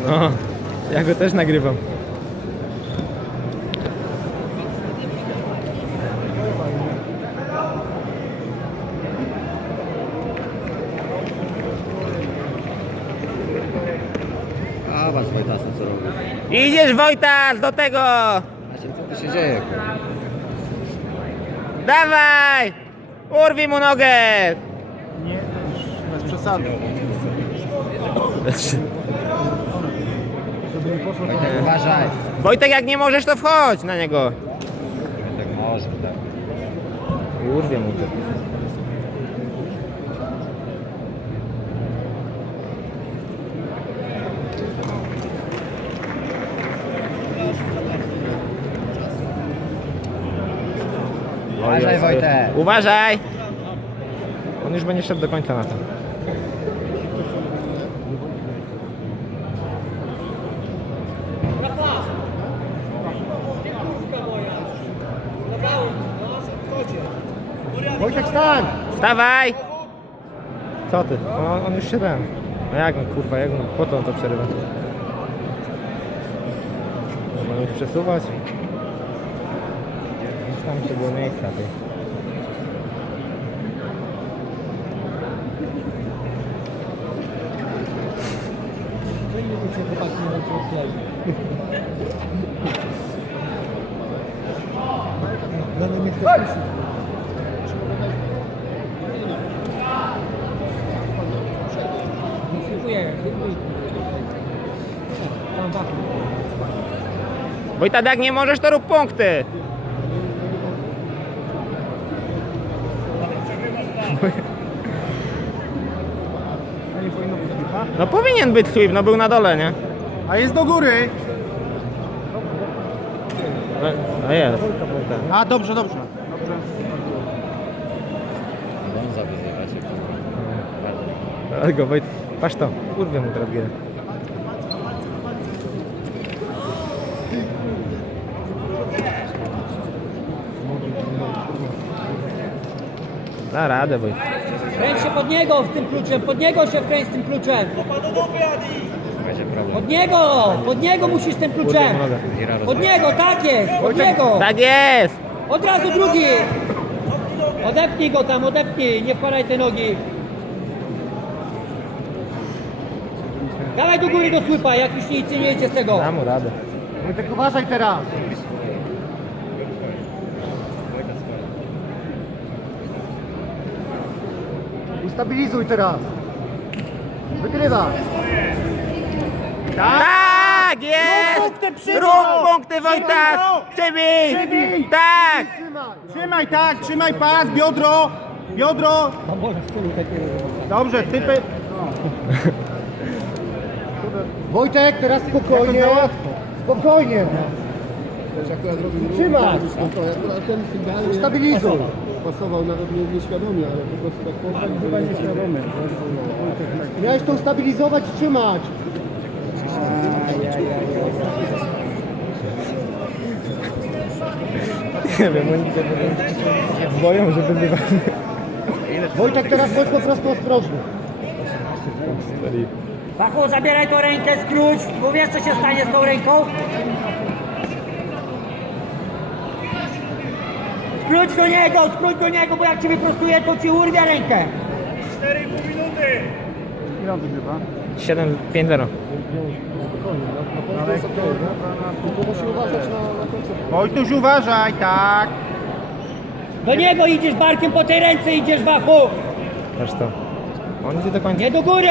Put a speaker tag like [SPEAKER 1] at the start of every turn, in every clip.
[SPEAKER 1] O, ja go też nagrywam.
[SPEAKER 2] A was Wojtasa co robi?
[SPEAKER 1] Idziesz, Wojtas, do tego!
[SPEAKER 2] A się co tu się dzieje? Kurwa?
[SPEAKER 1] Dawaj! Urwij mu nogę!
[SPEAKER 3] Nie, to już bez przesady. Żeby nie poszło to...
[SPEAKER 2] Wojtek, uważaj!
[SPEAKER 1] Wojtek, jak nie możesz, to wchodź na niego.
[SPEAKER 2] Wojtek może, tak.
[SPEAKER 1] Urwie mu to.
[SPEAKER 2] Uważaj, Wojtek!
[SPEAKER 1] Uważaj! On już będzie szedł do końca na to.
[SPEAKER 3] Wojtek, stań!
[SPEAKER 1] Wstawaj! Co ty? On już się ten. No jak on, kurwa, jak on, po to on to przerywa? Mamy już przesuwać? Gdzieś tam się było miejsca tej.
[SPEAKER 3] Będę nie chce puścić.
[SPEAKER 1] Wojtek, jak nie możesz, to rób punkty!
[SPEAKER 3] A nie powinno być pipa?
[SPEAKER 1] No powinien być sweep, no był na dole, nie?
[SPEAKER 3] A jest do góry!
[SPEAKER 1] No jest.
[SPEAKER 3] A, dobrze, dobrze. Dobrze.
[SPEAKER 2] Gonza wyzywacie, kurwa.
[SPEAKER 1] Ale go Wojtek, patrz to, kurwę mu teraz gierę. Da radę, Wojtek.
[SPEAKER 4] Kręć się pod niego z tym kluczem, pod niego się wkręć z tym kluczem.
[SPEAKER 2] Będzie problem.
[SPEAKER 4] Pod niego musisz tym kluczem.
[SPEAKER 1] Kurde,
[SPEAKER 2] Gira
[SPEAKER 4] Pod
[SPEAKER 2] rozwala.
[SPEAKER 4] niego, tak jest, pod niego.
[SPEAKER 1] Tak jest!
[SPEAKER 4] Od razu drugi. Odepnij go tam, odepnij, nie wkładaj te nogi. Dawaj do góry do słupa, jak już nic nie jedzie z tego.
[SPEAKER 1] Da mu radę.
[SPEAKER 3] Wojtek, uważaj teraz! Ustabilizuj teraz! Wygrywa!
[SPEAKER 1] Tak jest! Rób punkty, Wojtas! Przybij! Tak!
[SPEAKER 3] Trzymaj, tak, trzymaj pas, biodro! Biodro! Dobrze, typy... Wojtek, teraz spokojnie! Spokojnie! Trzymaj! Stabilizuj!
[SPEAKER 5] Pasował nawet nieświadomie, ale po prostu tak poszedł. Chyba nieświadomy.
[SPEAKER 3] Miałeś to ustabilizować i trzymać!
[SPEAKER 1] Nie wiem, oni się boją, że wyzywają.
[SPEAKER 3] Wojtek, teraz bądź po prostu ostrożny!
[SPEAKER 4] Pachu, zabieraj tą rękę, skróć, bo wiesz co się stanie z tą ręką? Skróć do niego, bo jak ci wyprostuje, to ci urwie rękę.
[SPEAKER 1] 7-5-0.
[SPEAKER 5] Tylko musi uważać na końcu.
[SPEAKER 3] Wojtuś, uważaj, tak!
[SPEAKER 4] Do niego idziesz barkiem po tej ręce, idziesz Wachu.
[SPEAKER 1] Patrz to. On idzie do końca.
[SPEAKER 4] Nie do góry.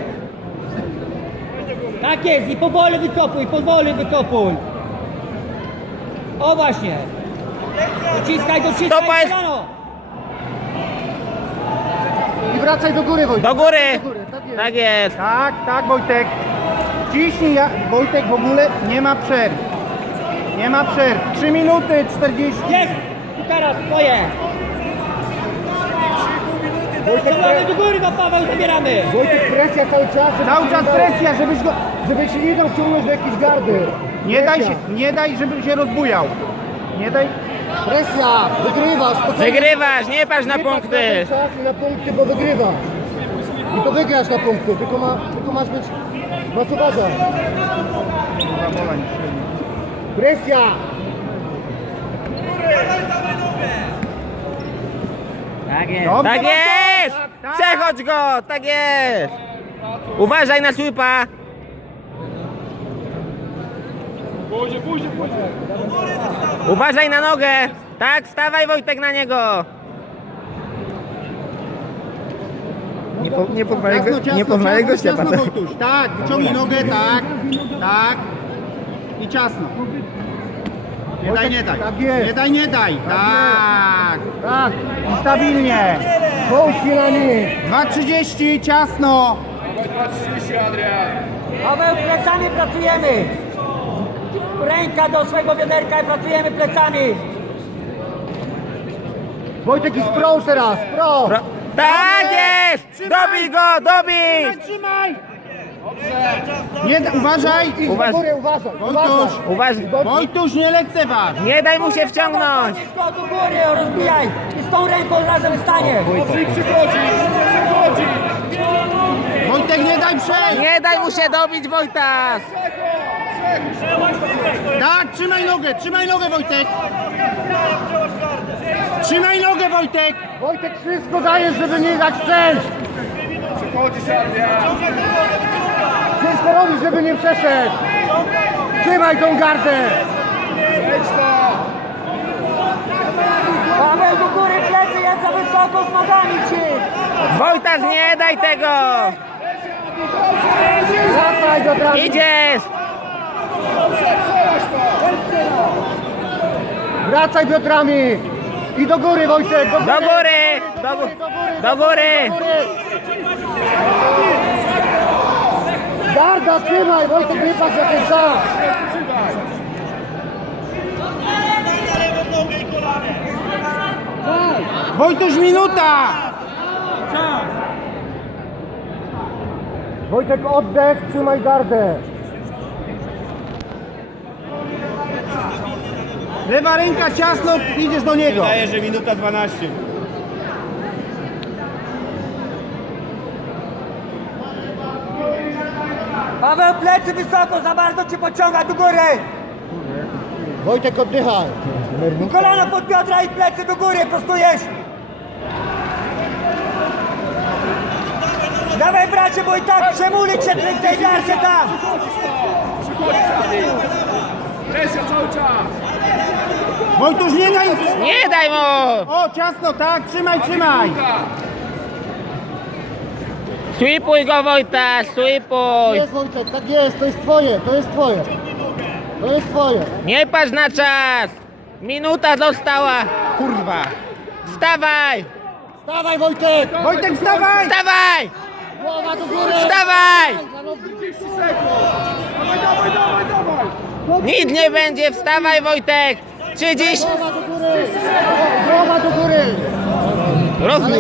[SPEAKER 4] Tak jest i powoli wycofuj. O właśnie. Dociskaj,
[SPEAKER 1] Stopa jest-
[SPEAKER 4] kolano.
[SPEAKER 3] I wracaj do góry, Wojtek!
[SPEAKER 1] Do góry!
[SPEAKER 3] tak jest!
[SPEAKER 1] Tak jest!
[SPEAKER 3] Tak, tak, Wojtek. Ciśnij, Wojtek, w ogóle nie ma przerw. Nie ma przerw. 3 minuty 40.
[SPEAKER 4] Jest. I teraz twoje.
[SPEAKER 3] Wojtek,
[SPEAKER 4] Zabieramy do góry, no Paweł, zabieramy.
[SPEAKER 3] Wojtek, presja cały czas. Cały czas presja, żeby się nie dał wciągnąć do jakiejś gardy. Nie daj, żeby się rozbujał. Nie daj. Presja, wygrywasz.
[SPEAKER 1] Wygrywasz, nie patrz na punkty!
[SPEAKER 3] Czas i na punkty, bo wygrywasz. I to wygrasz na punkty, tylko masz być Masz uważaj. Presja!
[SPEAKER 4] Tak jest.
[SPEAKER 3] Dobrze,
[SPEAKER 1] Tak
[SPEAKER 3] dobrze.
[SPEAKER 1] jest! Przechodź go! Tak jest! Uważaj na słypa! Uważaj na nogę! Tak, stawaj Wojtek na niego! Nie poznaję go, nie poznaję gościa.
[SPEAKER 3] ciasno, Wojtuś. Tak, wyciągnij nogę, tak, tak. I ciasno. Nie daj, nie daj. Nie daj, nie daj. Tak. Tak. I stabilnie. Połóż na nim. 2,30, ciasno.
[SPEAKER 4] Paweł, plecami pracujemy. Ręka do swojego wiaderka i pracujemy plecami.
[SPEAKER 3] Wojtek i sprąż teraz, sprąż.
[SPEAKER 1] Tak jest! Dobij go, dobij!
[SPEAKER 3] Trzymaj! Nie, uważaj! I
[SPEAKER 1] Uważ-
[SPEAKER 3] do góry, uważaj!
[SPEAKER 1] Uważaj!
[SPEAKER 3] Wojtuś, nie lekceważ!
[SPEAKER 1] Nie daj mu się wciągnąć!
[SPEAKER 4] Podnieś go do góry, rozbijaj. I z tą ręką razem stanie.
[SPEAKER 3] Wojtek, nie daj przejść!
[SPEAKER 1] Nie daj mu się dobić, Wojtas!
[SPEAKER 3] Tak, trzymaj nogę Wojtek! Trzymaj nogę Wojtek! Wojtek, wszystko dajesz, żeby nie dać przejść! Wszystko robisz, żeby nie przeszedł! Trzymaj tą gardę!
[SPEAKER 4] Paweł, do góry plecy, jest za wysoko z nogami ci.
[SPEAKER 1] Wojtas, nie daj tego!
[SPEAKER 3] Wracaj do trawy!
[SPEAKER 1] Idziesz!
[SPEAKER 3] Wracaj Piotrami! I do góry Wojtek!
[SPEAKER 1] Do góry! Do góry!
[SPEAKER 3] Garda, trzymaj! Wojtek, nie patrz jak jest czas! Wojtuś, minuta! Wojtek, oddech, trzymaj gardę! Lewa ręka ciasno, idziesz do niego!
[SPEAKER 5] Wydaje, że minuta 12.
[SPEAKER 4] Paweł, plecy wysoko, za bardzo cię pociąga do góry.
[SPEAKER 3] Wojtek, oddychaj!
[SPEAKER 4] Kolana pod biodra i plecy do góry, prostujesz. Dawaj bracie, bo i tak przemulić się w tej gardzie tam.
[SPEAKER 5] Presja cały czas.
[SPEAKER 3] Wojtuś, nie daj!
[SPEAKER 1] Nie daj mu!
[SPEAKER 3] O, ciasno, tak, trzymaj, trzymaj!
[SPEAKER 1] Sweepuj go, Wojtas, sweepuj!
[SPEAKER 3] Jest Wojtek, tak jest, to jest twoje, to jest twoje. To jest twoje.
[SPEAKER 1] Nie patrz na czas! Minuta została! Kurwa! Wstawaj!
[SPEAKER 3] Wstawaj Wojtek! Wojtek, wstawaj!
[SPEAKER 1] Wstawaj!
[SPEAKER 3] Głowa do góry!
[SPEAKER 1] Wstawaj!
[SPEAKER 5] 30 sekund. Dawaj.
[SPEAKER 1] Nic nie będzie, wstawaj, Wojtek! 30!
[SPEAKER 3] Głowa do góry! Głowa do góry!
[SPEAKER 1] Rozmów.